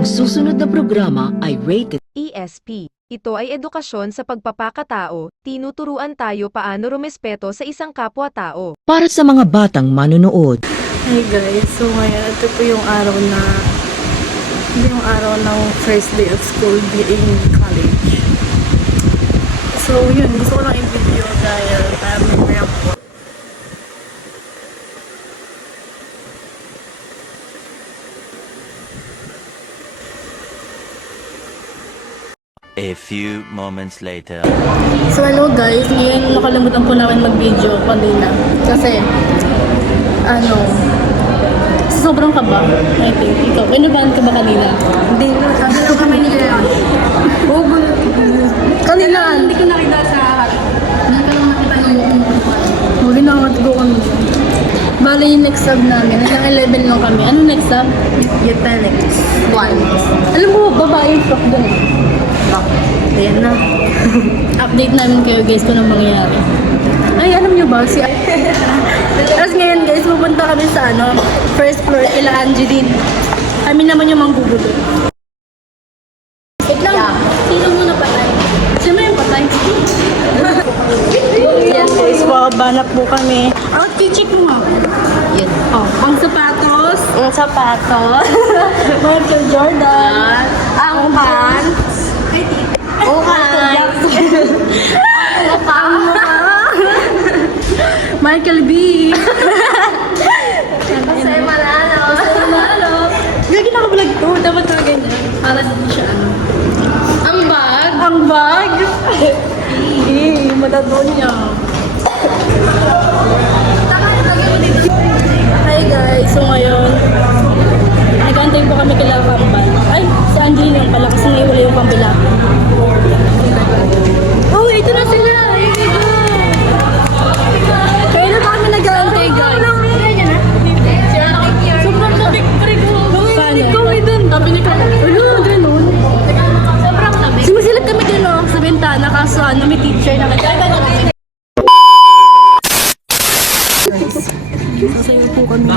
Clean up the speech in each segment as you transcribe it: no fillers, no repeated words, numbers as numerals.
Ang susunod na programa ay rated ESP. Ito ay edukasyon sa pagpapakatao, tinuturuan tayo paano rumespeto sa isang kapwa-tao. para sa mga batang manonood. Hey guys, so ngayon ito po yung araw na yung araw ng first day of school being college. So yun, gusto ko lang i-video dahil memory po. A few moments later. So hello guys, ngayon nakalimutan po namin mag-video kanina. Kasi, sobrang kaba, I think. Ikaw, kinubahan ka ba kanina? Hindi, sabi lang kami ni Kuya. Kanina! Hindi ko nakita sa harap. Hindi ko lang nakita yung Huwag nakakatigo kami dyan. Bale yung next sub namin, hanggang 11 lang kami. Ano next sub? Eugenics. One. Alam mo, babae yung truck dun. Ayan na. Update namin kayo guys kung anong mangyayari. Ay, alam nyo ba? Tapos ngayon guys, pupunta kami sa first floor, ila Angeline. Kami naman yung manggugulo. Wait lang, sino muna patay? Sino yung patay? Yan guys, babana po kami. Outfit check mo nga. Yan. Oh, ang sapatos. Ang sapatos. Michael Jordan. Ang pants. Ukan. Ang Michael B. Sa'yo malalo. Manalo. Gagi nakablog to. Dapat na ganyan. Para hindi siya Ang bag. Ang bag. Madadon niya. Hi guys. So ngayon, nag-antay po kami kila Kambal. Ay, si Angeline yung pala kasi naiwala yung pambila. Oh, ito na sila. Kaya na kami nag-aantay guys. Sobrang lamig pa rin ko. Kami dun. Sabi ni Kami. Ano, ganun. Sobrang lamig. Sumisilip kami din sa bintana kaso may teacher na sasayo po kami.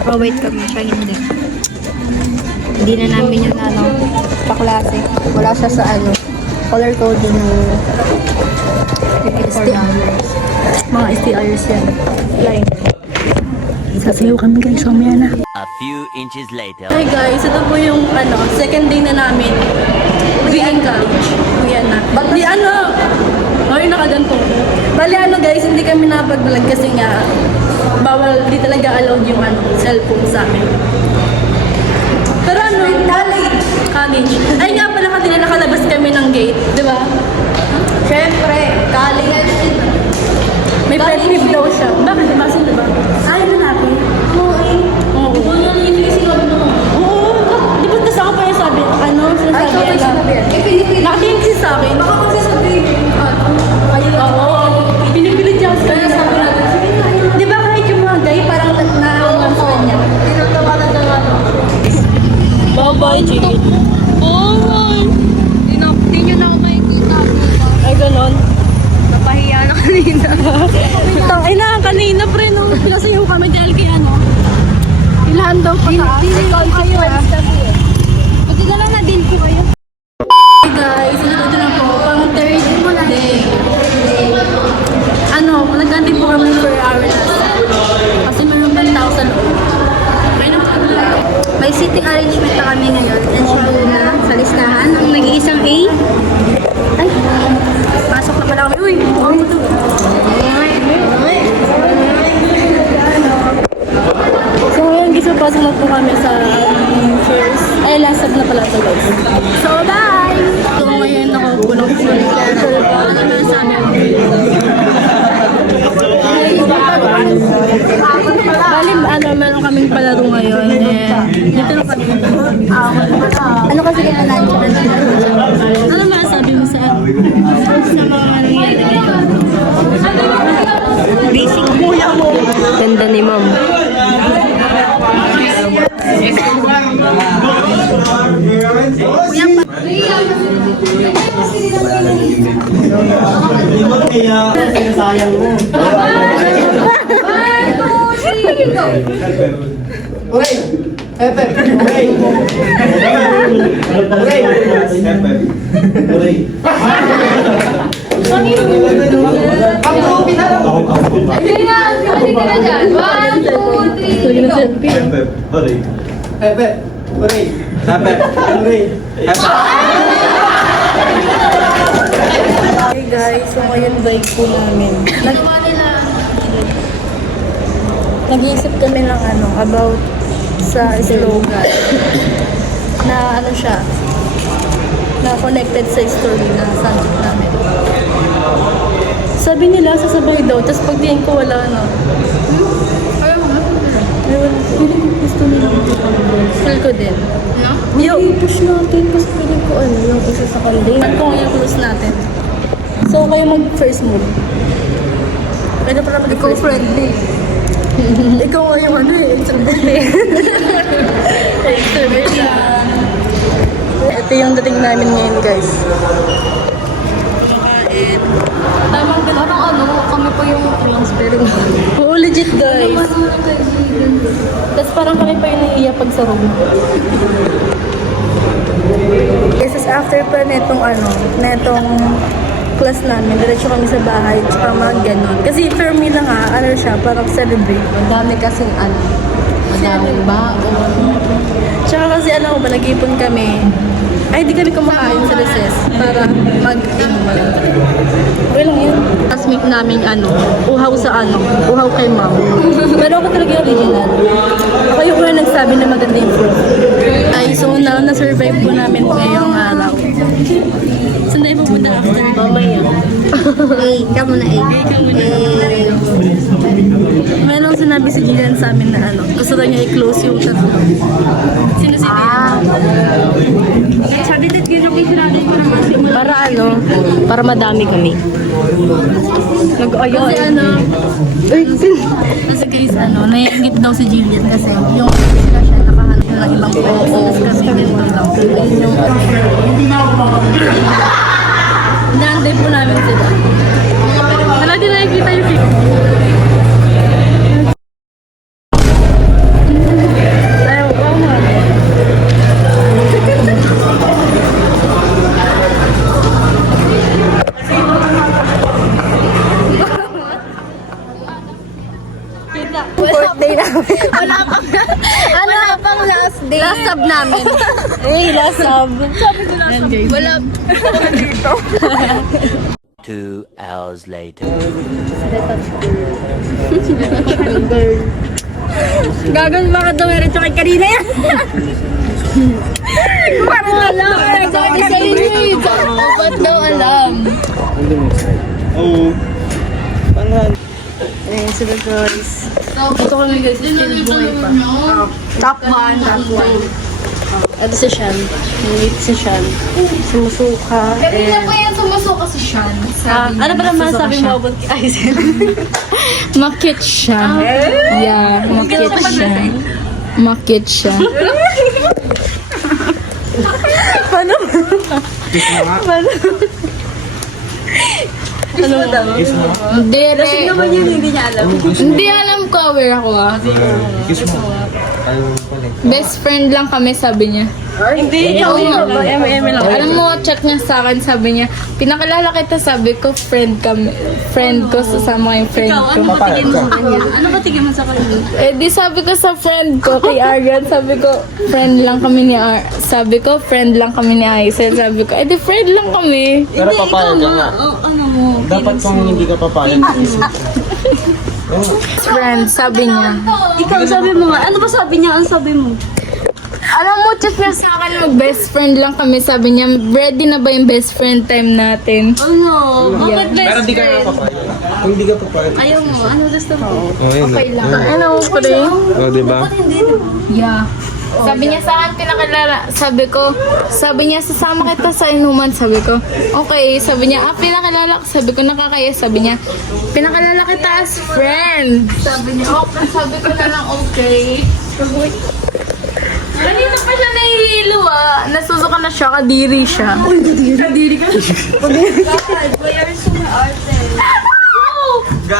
Naka-wait kami siya, hindi. Hindi na namin yung paklase. Wala siya sa color code ng STIers. Mga STIers yan. Line. Sasayaw kami guys, mamaya na. A few inches later. Hi guys, ito po yung second day na namin. Being college. Uyan na. Di ay nakadan po. Bali guys, hindi kami napag-vlog kasi nga bawal, di talaga allowed yung cellphone sa amin. Pero college. Ay nga pala kanina nakalabas kami ng gate, di ba? Siyempre, college. May pet peeve daw siya. Bakit? Basin diba? Ay, na natin. Oo. Oo. Di ba tas ako pa yung sabi, sinasabi nakatingin siya sa akin. Baka kasi sabihin, Ayun, oo. Pinipilit siya. Kaya sabi natin, sige na. Di ba kahit yung mga gay, parang nararamdaman sa kanya. tinatawanan ng Bye-bye, chicken. Bye-bye. Hindi nyo na ako makikita. Ay, ganon. Napahiya na kanina. Ay na, kanina pre, nung pinasayaw kami dahil kay ilahan daw pa taas. Consequence kasi eh. Magdadala na din po kayo. Hey guys, ito na po, pang third day. Nag-antay po kami per hour na. Kasi mayroon 1,000 loob. May seating arrangement na kami ngayon. Ensure na sa listahan. Ang nag-iisang A. Ay, pasok na pala kami. Uy, ano ito? So ngayon, pasok na po kami sa first, last sub na pala ito guys. So bye! So ngayon, nakapulong po ulit kaya na. Ano naman sa amin? Bali, meron kaming palaro ngayon. Dito na kami. Ano kasi kita nandiyan? Ano masasabi mo sa mga nangyayari ngayon? Basic. Ganda ni ma'am. Kaya sinasayang mo. Hey guys, so ngayon bike po namin. Nag-iisip kami ng about sa slogan na siya, na connected sa story na subject namin. Sabi nila, sasabay daw, tapos pagtingin ko wala na. Ewan ko. Gusto nila. Feel ko din. No? Yung push natin, tapos pwede ko yung isa sa kalding. Ano kung yung close natin? So, kayo mag-first move. Pwede para mag-first friendly. Ikaw nga yung extrovert extrovert na. Ito yung dating namin ngayon, guys. Tamang parang kami pa yung transparent. Oo, legit guys. Tapos parang kami pa yung naiiyak pag sa room. This is after pa netong class namin. Diretso kami sa bahay, tsaka mga ganon. Kasi for me lang siya, parang celebrate. Ang dami kasing madaming baon. Tsaka kasi nag-ipon kami. Ay, di kami kumakain sa recess para mag-inuman. Okay lang yun. Classmate namin uhaw sa uhaw kay ma'am. Pero ako talaga yung original. Ako yung una nagsabi na maganda yung fruit. Ay, so na-survive po namin ngayong araw. Saan tayo pupunta after? Mamaya. Ikaw muna Mayroong sinabi si Jillian sa amin na gusto daw niya i-close yung tatlo. Sino si Jillian? Sabi that location natin para para madami kami. Nag-ayo. Kasi guys, naiingit daw si Jillian kasi yung sila siya nakahanap ng ibang pwede. Kasi kami dito daw. Ayun yung inaantay po namin sila. Wala din nakikita yung film. Birthday namin. Wala pang last day. Last sub namin. Last sub. Sabi ko last sub. Wala. 2 hours later. Gagan baka daw meron siya kay kanina yan. Parang alam. Sabi sa inyo, ba't daw alam? Ayun sila guys. Ito kami guys. Buhay pa. Top 1. Ito si Shan. Nandito si Shan. Sumusuka. Kanina pa yan sumusuka si Sean. Ano ba naman sabi mo about kay Aizen? Makit siya. Yeah, makit siya. Makit siya. Paano? Ano daw? Hindi, Naman yun, hindi niya alam. Hindi alam ko, aware ako Best friend lang kami, sabi niya. Hindi, ikaw yun. lang. Alam mo, chat niya sa akin, sabi niya, pinakalala kita, sabi ko, friend kami. Friend ko, sasama yung friend Ikaw, ko. ano ba tingin mo sa kanya? Ano ba tingin mo sa kanya? Eh, di sabi ko sa friend ko, kay Argan, sabi ko, friend lang kami ni sabi ko, friend lang kami ni Aisel. Sabi ko, di friend lang kami. Pero papayag ka nga. Ano mo? Dapat kung hindi ka papayag. Friend, sabi niya. Ikaw, sabi mo nga. Ano ba sabi niya? Ano sabi mo? Alam mo, chat niya sa akin, mag-best friend lang kami. Sabi niya, ready na ba yung best friend time natin? Ano? Bakit best Pero hindi ka nga friend? papayag. Kung hindi ka papayag. Ayaw mo. Ano gusto mo? Okay lang. Ano ko rin? O, diba? Yeah. Sabi niya sa akin, pinakalala, sabi niya, sasama kita sa inuman, sabi ko, okay, sabi niya, pinakalala, sabi ko, nakakaya, sabi niya, pinakalala kita as friend. Sabi niya, okay, sabi ko na lang, okay. Kanina pa siya nahihilo nasusuka na siya, kadiri siya. Kadiri ka? God, why are you so arte?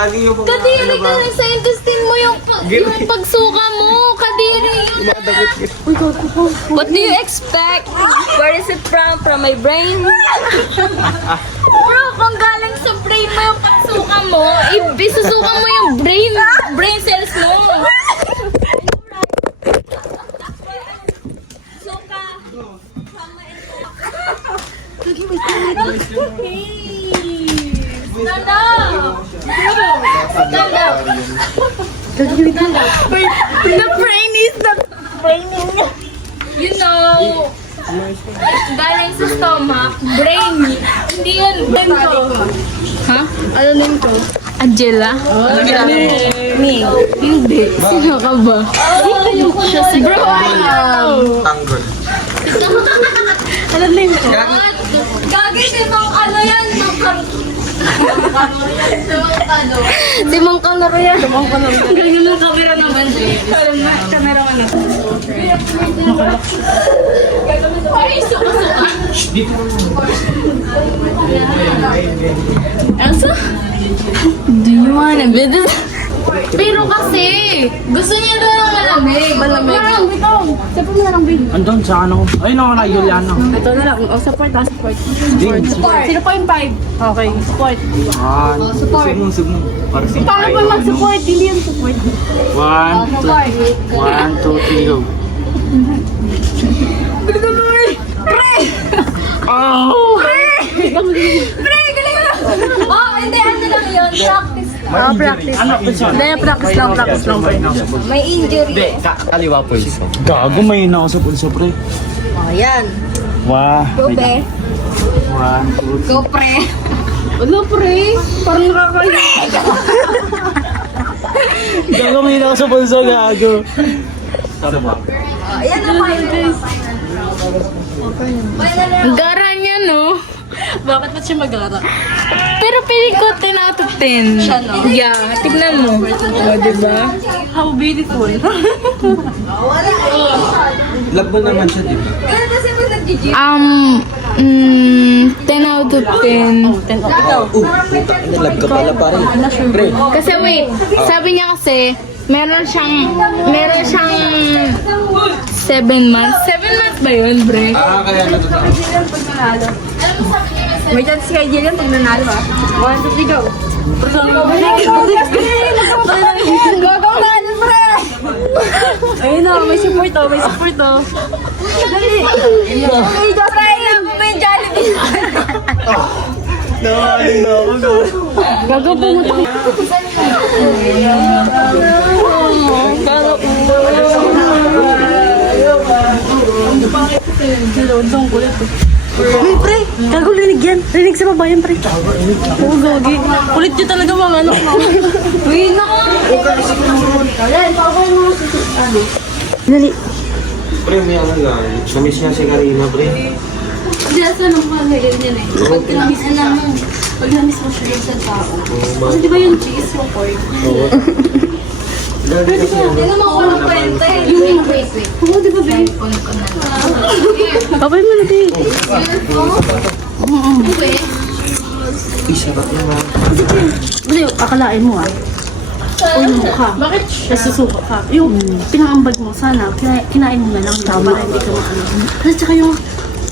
Gagi yung mga... Kadiri ka rin sa intestine mo yung pagsuka mo. Kadiri. What do you expect? Where is it from? From my brain? Bro, kung galing sa brain mo yung pagsuka mo, isusuka mo yung brain cells mo. Stand up! Stand up! The brain is the braining. You know, galing sa stomach, brain. Hindi yun. Ha? Ano name ko? Angela? Me. Hindi. Sino ka ba? Bro, ano? Tanggol. Ano name ko? Gagi, si Mang ano yan? Si Mang Kanaro yan. Ganyan yung camera naman. Camera man. Ay, suka-suka. Elsa? Do you wanna be this? Pero kasi, gusto niya daw ng malamig. Malamig. Sabi mo na lang, babe. Andun sa ano? Ay, no, na Juliana. Ito na lang. Oh, support. Support. 0.5. Okay. Support. Support. Sugmo. Para si Paano pa mag-support? Hindi yung support. 1, 2, 3, go. Oh, hindi. Ano lang yun? Practice. Practice. Ano? Hindi, practice lang. May injury. Hindi, kaliwa po isa. Gago, may na ako sa pulso, pre. Oh, yan. Wah. Go, be. 1, 2, Go, pre. Ano, pre? Parang nakakaya. Gago, may na ako sa pulso, gago. Ano ba? Ayan na, final. Ang gara niya, no? Bakit ba't siya mag-ara? Pero piling ko 10 out of 10. Siya, no? Yeah, tignan mo. O, diba? How beautiful. Love mo naman siya, di ba? Kaya kasi mo nag-GG. 10 out of 10. Ikaw. Love ka pala, pare. Pre. Kasi wait, sabi niya kasi, meron siyang 7 months. 7 months ba yun, bre? Kaya natutang. May chance kay Jillian pag nanalo, ha? 1, 2, 3, go. Gagaw na, ano, pre? Ayun na, may support, oh. May support, oh. Dali. Okay, go, pre. May Jollibee. Gagaw po mo. Uy, pre! Gago linig yan. Linig sa babayan, pre. Oo, gagi. Kulit nyo talaga mga ano. Uy, nako! Dali. Pre, may ano lang. Namiss niya si Karina, pre. Hindi, asa nang mga ganyan eh. Pag na-miss mo siya sa tao. Kasi di ba yung cheese yung pork? Pero di ba, hindi naman ako ng kwenta eh. Yung wait. Oo, di ba, babe? Babay mo na, babe. Sarap naman. Kasi akalain mo uy mo ka. Bakit? Kasi susuka ka. Yung pinangambag mo, sana, kinain mo na lang para hindi ka maano. Kasi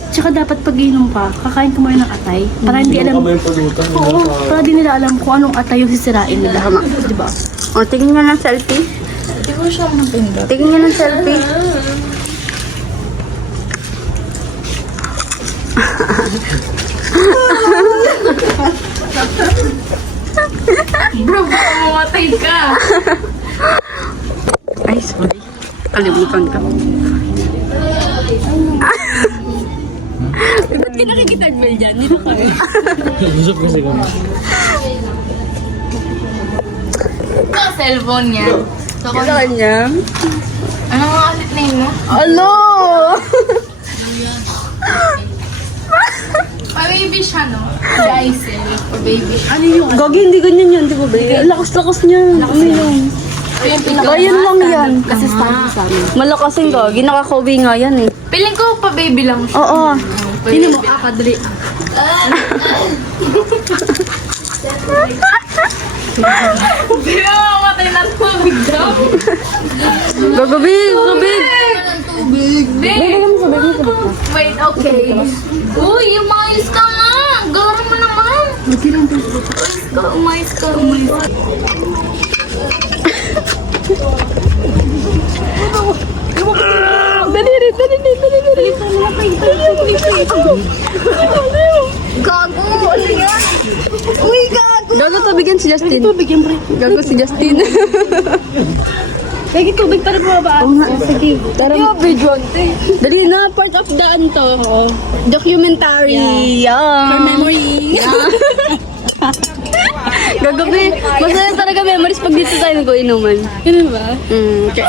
tsaka dapat pag inom pa, kakain ka muna ng atay. Para hindi alam. Oo, para di nila alam kung anong atay yung sisirain nila. Di ba? O, tingin nga ng selfie. Hindi ko siya mapindot. Tingin nga ng selfie. Bro, baka mamatay ka. Ay, sorry. Kalimutan ka. Ba't ka nakikitag-mail dyan? Dito ka. Busog kasi kami. Ito ang cellphone niya. So, Sa kanya? ano nga ulit name mo? Ano? Pa-baby siya, no? Jaisel. Pa-baby siya. Ano yung? Gagi, hindi ganyan yan, di ba, babe? Lakas-lakas niya. Ano yun? Bayan lang yan. Kasi stand sa amin. Malakas yung gagi. Nakakawi nga yan eh. Piling ko pa-baby lang siya. Oo. Sino mo? Kadali. Hindi na mamatay ng tubig daw. Gagabig, gagabig. Ng tubig. Wait, okay. Uy, umayos ka nga. Gawin mo naman. Umayos ka. Dali. Gago. Ano yan? Gago, tubigan si Justin. Tubigan, pre. Gago si Justin. Lagi tubig para bumaba. Oo nga, sige. Tara. Dali na, part of the to. Documentary. Yeah. For memory. Yeah. Gagabi. Masaya talaga memories pag dito tayo nag-inuman. Ganun ba? Okay.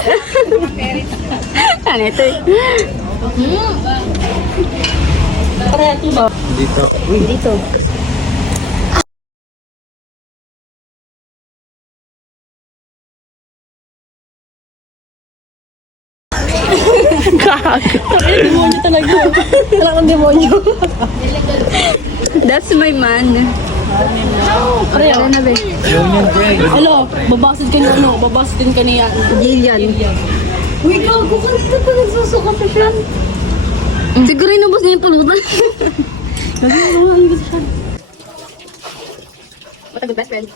Ano ito eh? Dito. Demonyo talaga. Talagang demonyo. That's my man. Kaya na ba? Hello, babasid ka niya ano? Babasidin ka niya. Jillian. Uy, gago ka na pa nagsusuka pa siya. Siguro inubos niya yung pulutan. Gago nga ang gusto siya. What a good best friend.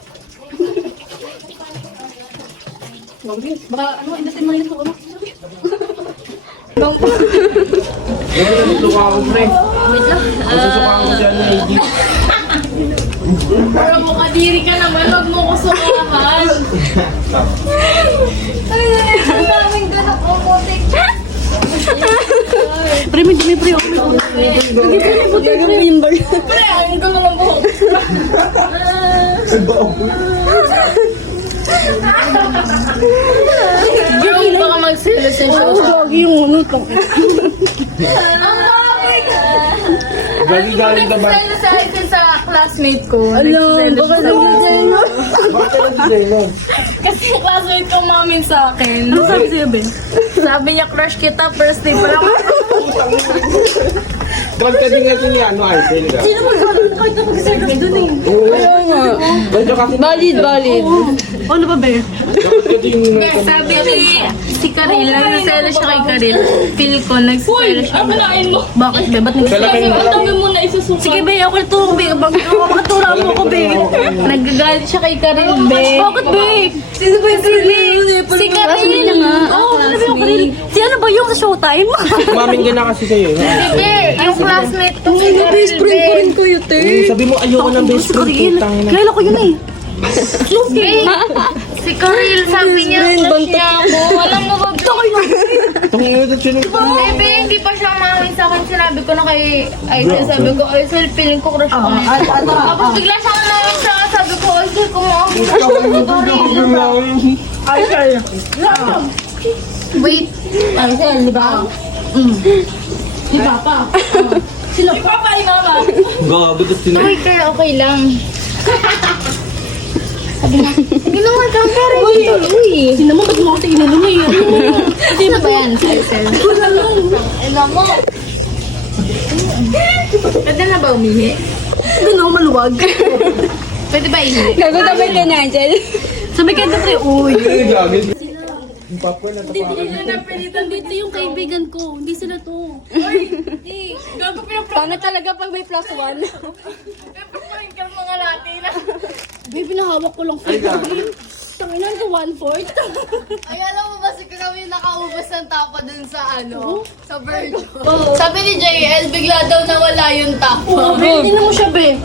Baka ano, indusin mo rin po ano? Para mo kadiri ka naman, wag mo ko sukahan. Ay, daming ganap o motik. Pre, may dumi pre. Gagawin ba? Pre, ayun ko naman po. Bro, baka mag-selos yung show. Gagi yung ano to. Galing ka ba? Nagselos sa akin sa classmate ko. Ano, baka naman sa'yo. Kasi yung classmate ko mamin sa akin. Ano sabi sa'yo, Ben? Sabi niya, crush kita, first day pa lang. Drug ka din natin yan, no? Idol ka. Sino magsabi na kahit na mag-service doon eh? Oo nga. Medyo kasi Valid. Ano ba, Ben? dapat ka din Sabi ni si Karil, nagsasela siya kay Karil. Feel ko, nagsasela siya. Uy, mo. Bakit, Ben? Ba't Talagang mo na isusuka. Sige, Ben, ako ito, Ben. Makatura mo ako, Ben. Nagagalit siya kay Karil, be. Bakit, Ben? Sino ba yung Karil? Si Karil. niya nga. Oo, ano ba yung Karil? Si ano ba yung sa Showtime? Maming ka na kasi sa'yo. Hindi, yung classmate ko si Karil, Best friend ko rin kayo, te. Sabi mo ayoko ng best friend ko. Tangina. Kilala ko yun eh. Si Karil, sabi niya, crush niya ako. Alam mo ba, Tangina ito siya. Bebe, hindi pa siya umamin sa akin. Sinabi ko na kay Aisel. Sabi ko, Aisel, feeling ko crush ako na. Tapos bigla siya umamin sa akin. Sabi ko, Aisel, kumamin. Wait. Aisel, di ba? Si Papa. Sino? Si Papa ay Mama. Gago, tapos Uy, kaya okay lang. Sabi na, hindi naman kang pera dito. Uy. Sino mo? Ba't mo ako tinalo na yun? Sino ba yan? Si Aisel. Alam mo. Pwede na ba umihi? Doon ako maluwag. Pwede ba ihi? Gagawin ka na, Angel. Sabi ka dati, uy. Hindi na napilitan dito yung kaibigan ko. Hindi sila to. Uy, gago pinaprangat talaga pag may plus one. Pagpaparin ka mga Latina. Baby, nahawak ko lang sa baby. Tanginan ko 1/4. Ay, alam mo ba si kami nakaubos ng tapa dun sa sa Virgo. Sabi ni JL, bigla daw nawala yung tapa. Oo, hindi na mo siya, be.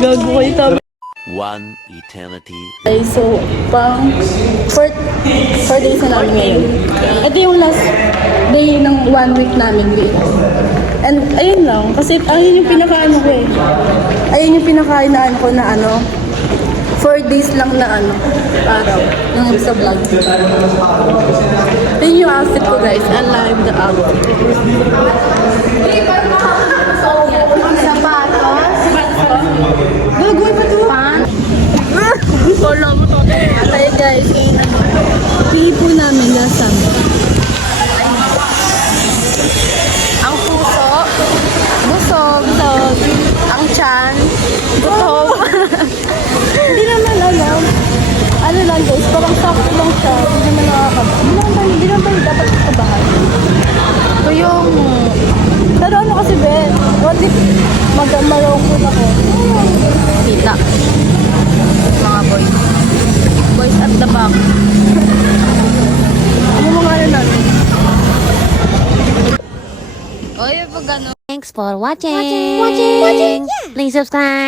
Gago kayo tabi. One eternity. Okay, so, pang 4 days na namin ngayon. Ito yung last day ng 1 week namin with. And ayun lang, kasi ayun yung pinakaano ko eh. Ayun yung pinakainaan ko na 4 days lang na araw ng sa vlog. Yun yung outfit ko guys, alive the outfit. Gagawin pa ito? Wala mo to. Ayun guys, hipo namin last summer. Ang puso, busog, ang tiyan, gutom. naman guys, parang sakto lang siya. Hindi naman nakakaba. Hindi naman dapat kabahan. Ito yung... Pero ano kasi, Ben? Only mag-marongkot ako. Kita. Mga boys. Boys at the back. Ano mga ano namin? Oy, pag ano. Thanks for watching. Please subscribe.